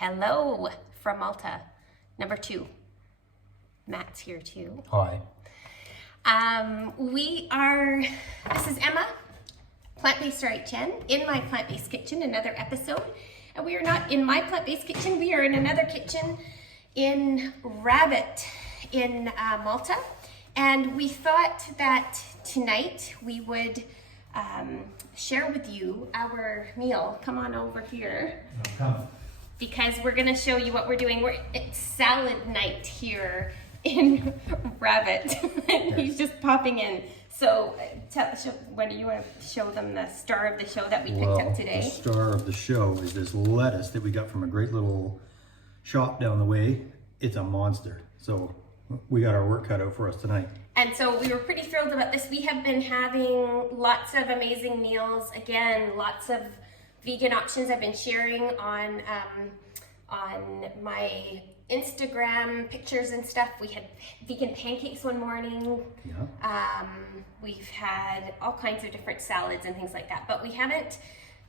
Hello from Malta, number 2. Matt's here too. Hi. This is Emma, plant-based R.H.N, in my plant-based kitchen, another episode. And we are not in my plant-based kitchen, we are in another kitchen in Rabbit in Malta. And we thought that tonight we would share with you our meal. Come on over here. Because we're gonna show you what we're doing. It's salad night here in Rabbit. He's just popping in. So, when do you want to show them the star of the show that we picked up today? The star of the show is this lettuce that we got from a great little shop down the way. It's a monster. So we got our work cut out for us tonight. And so we were pretty thrilled about this. We have been having lots of amazing meals. Again, lots of vegan options I've been sharing on my Instagram pictures and stuff. We had vegan pancakes one morning. Yeah. We've had all kinds of different salads and things like that, but we haven't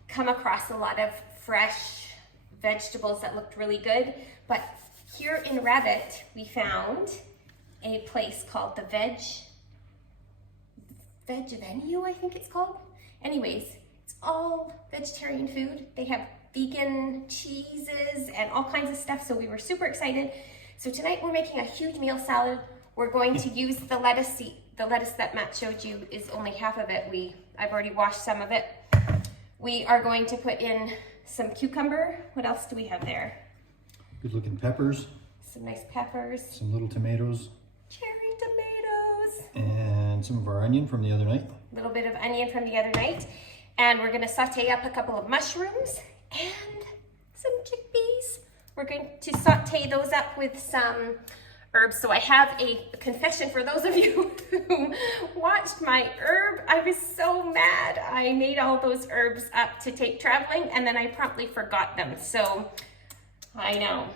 come across a lot of fresh vegetables that looked really good. But here in Rabbit, we found a place called the Veg Venue, I think it's called. Anyways, it's all vegetarian food. They have vegan cheeses and all kinds of stuff, so we were super excited. So tonight we're making a huge meal salad. We're going to use the lettuce. The lettuce that Matt showed you is only half of it. I've already washed some of it. We are going to put in some cucumber. What else do we have there? Good looking peppers. Some nice peppers. Some little tomatoes. Cherry tomatoes. And some of our onion from the other night. A little bit of onion from the other night. And we're gonna saute up a couple of mushrooms and some chickpeas. We're going to saute those up with some herbs. So I have a confession for those of you who watched my herb. I was so mad. I made all those herbs up to take traveling and then I promptly forgot them. So I know.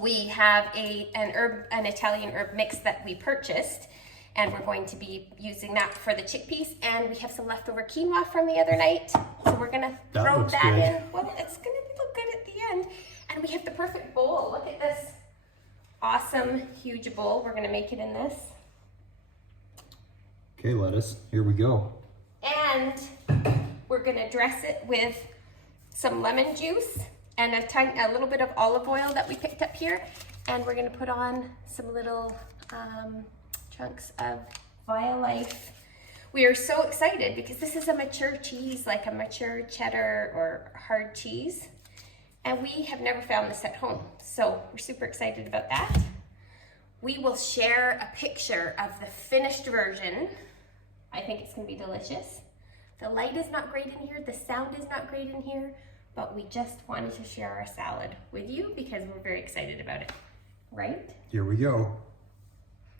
We have an Italian herb mix that we purchased, and we're going to be using that for the chickpeas, and we have some leftover quinoa from the other night, so we're gonna throw that in. Well, it's gonna look good at the end. And we have the perfect bowl. Look at this awesome, huge bowl. We're gonna make it in this. Okay, lettuce, here we go. And we're gonna dress it with some lemon juice and a little bit of olive oil that we picked up here. And we're gonna put on some little chunks of Violife. We are so excited because this is a mature cheese, like a mature cheddar or hard cheese. And we have never found this at home. So we're super excited about that. We will share a picture of the finished version. I think it's gonna be delicious. The light is not great in here, the sound is not great in here, but we just wanted to share our salad with you because we're very excited about it, right? Here we go.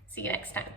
See you next time.